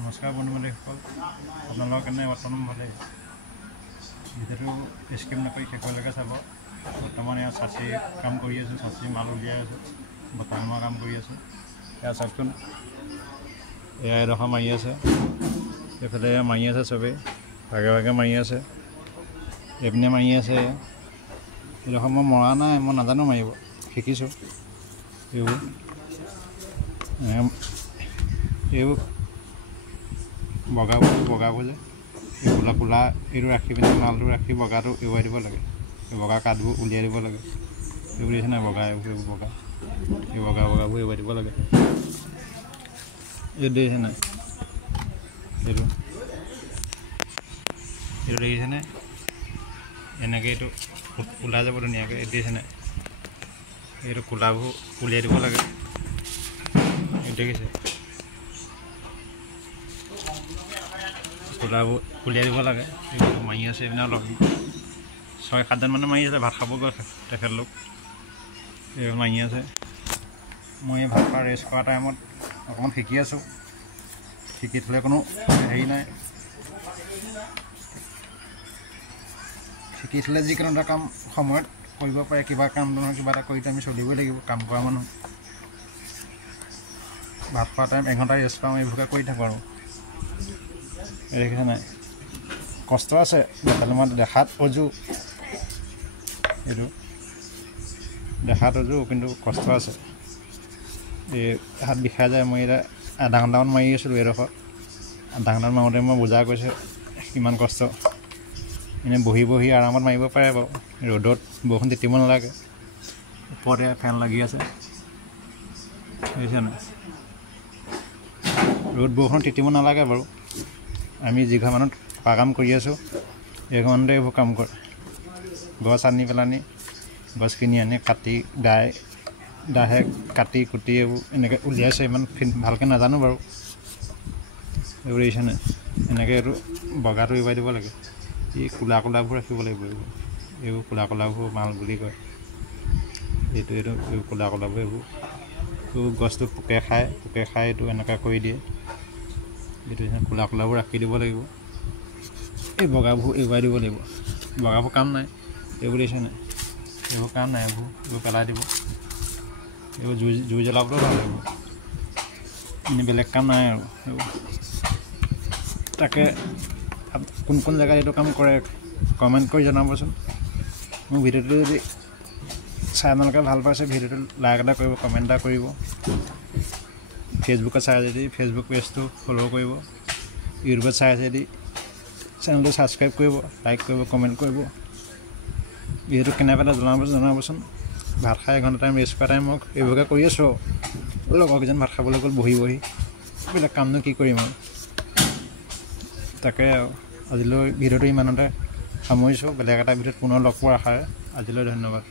নমস্কাৰ বন্ধু বান্ধৱীসকল, আপোনালোকৰ কেনে বৰ্তমান ভালেই? ভিডিঅ'টো স্কিপ নকৰি শেষলৈকে চাব। বৰ্তমান ইয়াত চাচি কাম কৰি আছোঁ, চাচি মাল উলিয়াই আছোঁ, বটান মৰা কাম কৰি আছোঁ। এয়া চাওকচোন, এয়া এডোখৰ মাৰি আছে, এইফালে মাৰি আছে, চবেই ভাগে ভাগে মাৰি আছে, এইপিনে মাৰি আছে। এইডোখৰ মই মৰা নাই, মই নাজানো মাৰিব, শিকিছোঁ। এইবোৰ বগাবোৰ যে এই কোলা এইটো ৰাখি পিনে মালটো ৰাখি বগাটো এৰুৱাই দিব লাগে। এই বগা কাঠবোৰ উলিয়াই দিব লাগে। এইবোৰ দেখিছে নাই, বগা এইবোৰ বগাবোৰ এৰুৱাই দিব লাগে। এইটো দেখিছে নাই, এইটো দেখিছেনে? এনেকৈ এইটো ওলাই যাব ধুনীয়াকৈ। এইটো দেখিছে নাই, এইটো কোলাবোৰ উলিয়াই দিব লাগে। এইটো দেখিছে, কোলাবোৰ উলিয়াই দিব লাগে। এইবোৰ মাৰি আছে, এইপিনে অলপ 6-7জন মানে মাৰি আছে। ভাত খাব গৈ তেখেতলোক এইবোৰ মাৰি আছে। মই ভাত খোৱা ৰেষ্ট কৰা টাইমত অকণমান শিকি আছোঁ। শিকি থ'লে কোনো হেৰি নাই, শিকি থ'লে যিকোনো এটা কাম সময়ত কৰিব পাৰে। কিবা কাম নহয় কিবা এটা কৰিতো আমি চলিবই লাগিব, কাম কৰা মানুহ। ভাত খোৱা টাইম এঘণ্টা ৰেষ্ট পাওঁ, এইবোৰকে কৰি থাকোঁ আৰু। দেখিছে নাই, কষ্ট আছে। দেখাত অজু, এইটো দেখাত অজু, কিন্তু কষ্ট আছে। এই হাত বিষাই যায়। মই এতিয়া আধা ঘণ্টামান মাৰি আছিলোঁ এইডোখৰ। আধা ঘণ্টামান মাৰোঁতে মই বুজা কৰিছোঁ কিমান কষ্ট। এনেই বহি বহি আৰামত মাৰিব পাৰে বাৰু, ৰ'দত বৰষুণ তিতিব নালাগে। ওপৰতে ফেন লাগি আছে, বুজিছে নাই? ৰ'দ বৰষুণ তিতিব নালাগে বাৰু। আমি যিঘৰ মানুহ পকা কাম কৰি আছোঁ, এই ঘৰতে এইবোৰ কাম কৰে। গছ আনি পেলানি, গছ কিনি আনি কাটি দাহে কাটি কুটি এইবোৰ এনেকৈ উলিয়াইছে। ইমান ভালকৈ নাজানো বাৰু। এইবোৰ দেখিছে নাই, এনেকৈ এইটো বগাটো এৰুৱাই দিব লাগে। এই কোলাবোৰ ৰাখিব লাগিব। এইবোৰ কোলাবোৰ মাল বুলি কয়। এইবোৰ কোলাবোৰ এইবোৰ গছটো পোকে খায় এইটো এনেকুৱা কৰি দিয়ে। এইটো কোলাবোৰ ৰাখি দিব লাগিব। এই বগাবোৰ এৰুৱাই দিব লাগিব। বগাবোৰ কাম নাই, এইবোৰ দেখিছে নাই, এইবোৰ কাম নাই। এইবোৰ পেলাই দিব। এইবোৰ জুই জ্বলাবলৈও ভাল লাগিব, এনেই বেলেগ কাম নাই আৰু। এইবোৰ তাকে কোন জেগাত এইটো কাম কৰে কমেণ্ট কৰি জনাবচোন। মোৰ ভিডিঅ'টো যদি চাই আপোনালোকে ভাল পাইছে, ভিডিঅ'টো লাইক এটা কৰিব, কমেণ্ট এটা কৰিব। ফেচবুকত চাই যদি ফেচবুক পেজটো ফ'ল' কৰিব। ইউটিউবত চাই যদি চেনেলটো ছাবস্ক্ৰাইব কৰিব, লাইক কৰিব, কমেণ্ট কৰিব। ভিডিঅ'টো কেনে পালে জনাবচোন। ভাত খাই এঘণ্টা টাইম ৰেষ্ট কৰা টাইম মোক এইবোৰকে কৰি আছোঁ আৰু। লগৰকেইজন ভাত খাবলৈ গ'ল বহি এইবিলাক কামনো কি কৰিম আৰু। তাকে আৰু আজিলৈ ভিডিঅ'টো ইমানতে সামৰিছোঁ। বেলেগ এটা ভিডিঅ'ত পুনৰ লগ পোৱাৰ আশাৰে আজিলৈ ধন্যবাদ।